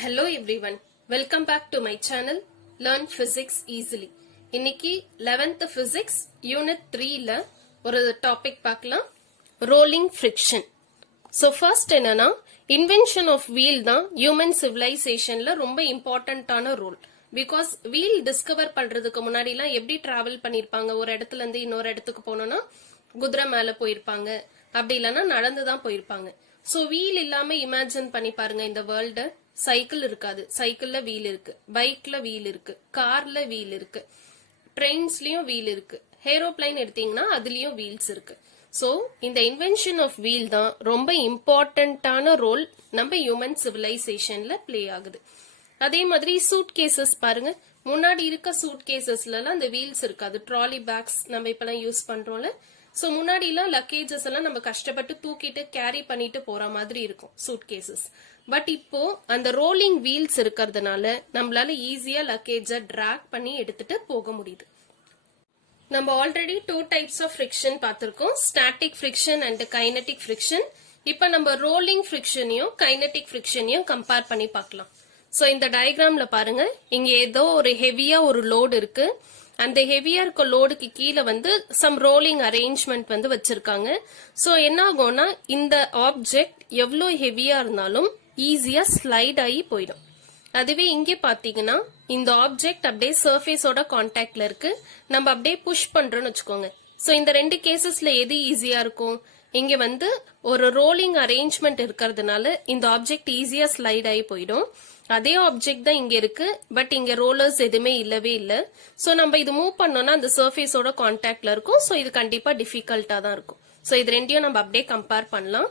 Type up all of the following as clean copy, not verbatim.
Hello everyone, welcome back to my channel Learn Physics Easily. இன்னைக்கு 11th Physics Unit 3ல ஒரு topic பார்க்கலாம், rolling friction. So first என்னன்னா invention of wheel தான் human civilizationல ரொம்ப இம்பார்ட்டன்டான role. Because wheel discover பண்றதுக்கு முன்னாடிலாம் எப்படி டிராவல் பண்ணிருப்பாங்க, ஒரு இடத்துல இருந்து இன்னொரு இடத்துக்கு போனோம்னா குதிரை மேல போயிருப்பாங்க, அப்படி இல்லைன்னா நடந்துதான் போயிருப்பாங்க. சோ வீல் இல்லாம இமேஜின் பண்ணி பாருங்க இந்த வேர்ல்ட. சைக்கிள் இருக்காது, சைக்கிள்ல வீல் இருக்கு, பைக்ல வீல் இருக்கு, கார்ல வீல் இருக்கு, ட்ரெயின்ஸ்லயும் வீல் இருக்கு, ஏரோப்ளைன் எடுத்தீங்கன்னா அதுலயும் வீல்ஸ் இருக்கு. சோ இந்த இன்வென்ஷன் ஆஃப் வீல் தான் ரொம்ப இம்பார்ட்டன்டான ரோல் நம்ம ஹியூமன் சிவிலைசேஷன்ல பிளே ஆகுது. அதே மாதிரி சூட் கேசஸ் பாருங்க, முன்னாடி இருக்க சூட் கேசஸ்ல எல்லாம் அந்த வீல்ஸ் இருக்காது, ட்ராலி பேக்ஸ் நம்ம இப்பெல்லாம் யூஸ் பண்றோம்ல. சோ முன்னாடி எல்லாம் லக்கேஜஸ் எல்லாம் நம்ம கஷ்டப்பட்டு தூக்கிட்டு கேரி பண்ணிட்டு போற மாதிரி இருக்கும் சூட் கேசஸ். பட் இப்போ அந்த ரோலிங் வீல்ஸ் இருக்கிறதுனால நம்மளால ஈஸியா லக்கேஜ டிராக் பண்ணி எடுத்துட்டு போக முடியுது. நம்ம ஆல்ரெடி 2 டைப்ஸ் ஆஃப் ஃபிரிக்ஷன் பார்த்திருக்கோம், static friction and kinetic friction. இப்ப நம்ம ரோலிங் ஃபிரிக்ஷனையும் கைனடிக் ஃபிரிக்ஷனையும் கம்பேர் பண்ணி பார்க்கலாம். சோ இந்த டயக்ராம்ல பாருங்க, இங்க ஏதோ ஒரு ஹெவியா ஒரு லோடு இருக்கு. அந்த ஹெவியா இருக்க லோடுக்கு கீழே வந்து சம் ரோலிங் அரேஞ்ச்மெண்ட் வந்து வச்சிருக்காங்க. சோ என்ன ஆகும்னா இந்த ஆப்ஜெக்ட் எவ்வளவு ஹெவியா இருந்தாலும் ஈஸியா ஸ்லைட் ஆகி போயிடும். அதுவே இங்க பாத்தீங்கன்னா இந்த ஆப்ஜெக்ட் அப்படியே சர்ஃபேஸோட கான்டாக்ட்ல இருக்கு, நம்ம அப்படியே புஷ் பண்றோம்னு வச்சுக்கோங்க. சோ இந்த ரெண்டு கேசஸ்ல எது ஈஸியா இருக்கும்? இங்க வந்து ஒரு ரோலிங் அரேஞ்ச்மெண்ட் இருக்கிறதுனால இந்த ஆப்ஜெக்ட் ஈஸியா ஸ்லைட் ஆகி போயிடும். அதே ஆப்ஜெக்ட் தான் இங்க இருக்கு, பட் இங்க ரோலர்ஸ் எதுவுமே இல்லவே இல்ல. சோ நம்ம இது மூவ் பண்ணோம்னா அந்த சர்ஃபேஸோட கான்டாக்ட்ல இருக்கும். சோ இது கண்டிப்பா டிஃபிகல்ட்டா தான் இருக்கும். சோ இது ரெண்டையும் நம்ம அப்படியே கம்பேர் பண்ணலாம்.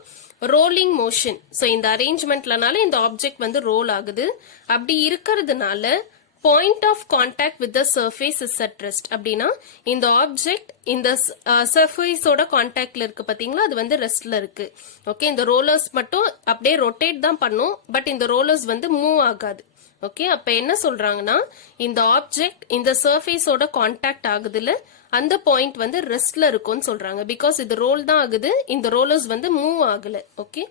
ரோலிங் மோஷன், சோ இந்த அரேஞ்ச்மெண்ட்லனால இந்த ஆப்ஜெக்ட் வந்து ரோல் ஆகுது. அப்படி இருக்கிறதுனால point of contact with the surface is at rest. அப்படின்னா இந்த ஆப்ஜெக்ட் இந்த சர்ஃபேஸோட கான்டாக்ட்ல இருக்கு பாத்தீங்களா, அது வந்து ரெஸ்ட்ல இருக்கு. ஓகே, இந்த ரோலர்ஸ் மட்டும் அப்படியே ரொட்டேட் தான் பண்ணும், பட் இந்த ரோலர்ஸ் வந்து மூவ் ஆகாது. ஓகே, அப்ப என்ன சொல்றாங்கன்னா இந்த ஆப்ஜெக்ட் இந்த சர்ஃபேஸோட கான்டாக்ட் ஆகுதுல அந்த பாயிண்ட் வந்து ரெஸ்ட்ல இருக்கும்னு சொல்றாங்க. பிகாஸ் இது ரோல் தான் ஆகுது, இந்த ரோலர்ஸ் வந்து மூவ் ஆகல. ஓகே,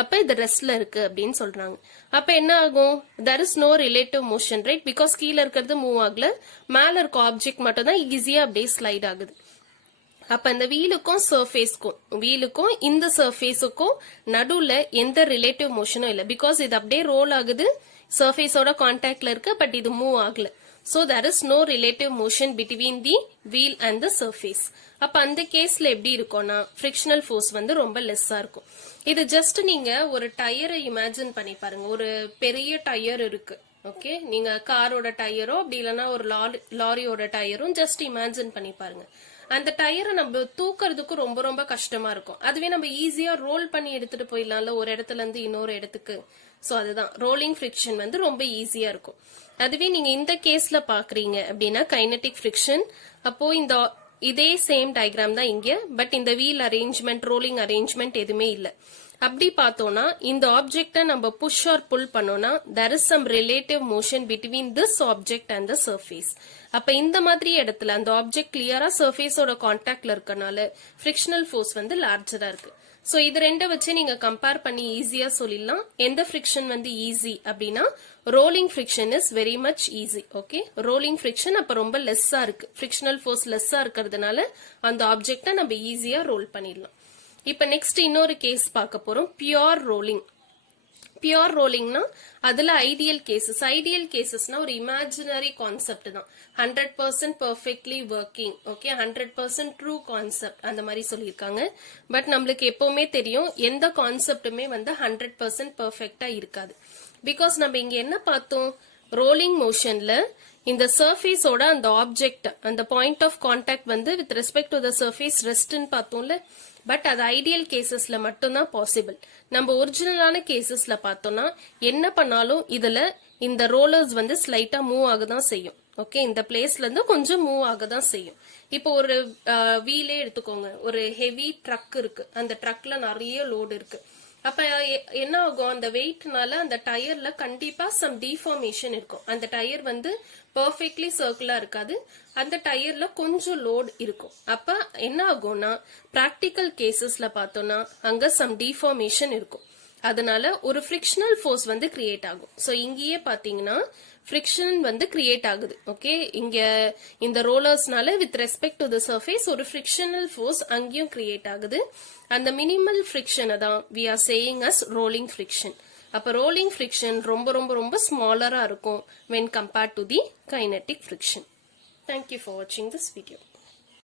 அப்ப இது ரெஸ்ட்ல இருக்கு அப்படின்னு சொல்றாங்க. அப்ப என்ன ஆகும்? there is no relative motion, right? Because கீழே இருக்கிறது மூவ் ஆகல, மேல இருக்க ஆப்ஜெக்ட் மட்டும் தான் ஈஸியா அப்படியே ஸ்லைட் ஆகுது. அப்ப அந்த வீலுக்கும் இந்த சர்ஃபேஸுக்கும் நடுவுல எந்த ரிலேட்டிவ் மோஷனும் இல்ல. பிகாஸ் இது அப்படியே ரோல் ஆகுது, சர்ஃபேஸோட கான்டாக்ட்ல இருக்கு, பட் இது மூவ் ஆகல. So there is no relative motion between the wheel and the surface. அப்ப அந்த கேஸ்ல எப்படி இருக்கும்னா ஃபிரிக்ஷனல் ஃபோர்ஸ் வந்து ரொம்ப லெஸ்ஸா இருக்கும். இது ஜஸ்ட் நீங்க ஒரு டயரை இமேஜின் பண்ணி பாருங்க. ஒரு பெரிய டயர் இருக்கு. ஓகே, நீங்க காரோட டயரோ அப்படி இல்லைன்னா ஒரு லாரியோட டயரும் ஜஸ்ட் இமேஜின் பண்ணி பாருங்க. அந்த டயரை நம்ம தூக்குறதுக்கு ரொம்ப ரொம்ப கஷ்டமா இருக்கும். அதுவே நம்ம ஈஸியா ரோல் பண்ணி எடுத்துட்டு போயிடலாம்ல ஒரு இடத்துல இருந்து இன்னொரு இடத்துக்கு. சோ அதுதான் ரோலிங் ஃபிரிக்ஷன் வந்து ரொம்ப ஈஸியா இருக்கும். அதுவே நீங்க இந்த கேஸ்ல பாக்குறீங்க அப்படின்னா கைனடிக் ஃபிரிக்ஷன், அப்போ இந்த இதே சேம் டயக்ராம் தான் இங்க, பட் இந்த வீல் அரேஞ்ச்மெண்ட் ரோலிங் அரேஞ்ச்மெண்ட் எதுவுமே இல்ல. அப்படி பார்த்தோம்னா இந்த ஆப்ஜெக்ட நம்ம புஷ் ஆர் புல் பண்ணோம்னா there is some relative motion between this object and the surface. அப்ப இந்த மாதிரி இடத்துல அந்த ஆப்ஜெக்ட் கிளியரா சர்ஃபேஸோட கான்டாக்ட்ல இருக்கனால ஃபிரிக்ஷனல் ஃபோர்ஸ் வந்து லார்ஜரா இருக்கு. சோ இது ரெண்ட வச்சு நீங்க கம்பேர் பண்ணி ஈஸியா சொல்லிடலாம் எந்த ஃபிரிக்ஷன் வந்து ஈஸி அப்படின்னா rolling friction is very much easy. Okay, rolling friction அப்ப ரொம்ப லெஸ்ஸா இருக்கு, ஃபிரிக்ஷனல் ஃபோர்ஸ் லெஸ்ஸா இருக்கிறதுனால அந்த ஆப்ஜெக்ட நம்ம ஈஸியா ரோல் பண்ணிடலாம். இப்ப நெக்ஸ்ட் இன்னொரு கேஸ் பார்க்க போறோம், பியூர் ரோலிங். பியூர் ரோலிங்னா அதுல ஐடியல் கேசஸ்னா ஒரு இமேஜினரி கான்செப்ட் தான், 100% perfectly working. Okay, 100% true concept அந்த மாதிரி சொல்லியிருக்காங்க. பட் நம்மளுக்கு எப்பவுமே தெரியும் எந்த கான்செப்டுமே வந்து 100% பெர்ஃபெக்டா இருக்காது. பிகாஸ் நம்ம இங்க என்ன பார்த்தோம், ரோலிங் மோஷன்ல இந்த சர்ஃபேஸோட அந்த ஆப்ஜெக்ட் அந்த பாயிண்ட் ஆஃப் கான்டாக்ட் வந்து with respect to the surface ரெஸ்ட்னு பார்த்தோம்ல. பட் அது ஐடியல் கேசஸ்ல மட்டும்தான் பாசிபிள். நம்ம ஒரிஜினலான கேசஸ்ல பார்த்தோம்னா என்ன பண்ணாலும் இதுல இந்த ரோலர்ஸ் வந்து ஸ்லைட்டா மூவ் ஆகதான் செய்யும். ஓகே, இந்த பிளேஸ்ல இருந்து கொஞ்சம் மூவ் ஆகதான் செய்யும். இப்போ ஒரு வீலே எடுத்துக்கோங்க, ஒரு ஹெவி ட்ரக் இருக்கு, அந்த ட்ரக்ல நிறைய லோடு இருக்கு. அப்ப என்ன ஆகும், அந்த வெயிட்னால அந்த டயர்ல கண்டிப்பா சம் டிஃபார்மேஷன் இருக்கும். அந்த டயர் வந்து பெர்ஃபெக்ட்லி சர்க்குலா இருக்காது, அந்த டயர்ல கொஞ்சம் லோட் இருக்கும். அப்ப என்ன ஆகும்னா பிராக்டிக்கல் கேசஸ்ல பார்த்தோம்னா அங்க சம் டிஃபார்மேஷன் இருக்கும். அதனால ஒரு ஃப்ரிக்ஷனல் ஃபோர்ஸ் வந்து கிரியேட் ஆகும். ஸோ இங்கேயே பாத்தீங்கன்னா ஃப்ரிக்ஷன் வந்து கிரியேட் ஆகுது. ஓகே, இங்க இந்த ரோலர்ஸ்னால with respect to the surface ஒரு ஃப்ரிக்ஷனல் ஃபோர்ஸ் அங்கேயும் கிரியேட் ஆகுது. அந்த மினிமல் ஃப்ரிக்ஷனை தான் we are saying as rolling friction. அப்ப ரோலிங் ஃப்ரிக்ஷன் ரொம்ப ரொம்ப ரொம்ப ஸ்மாலரா இருக்கும் when compared to the kinetic friction. Thank you for watching this video.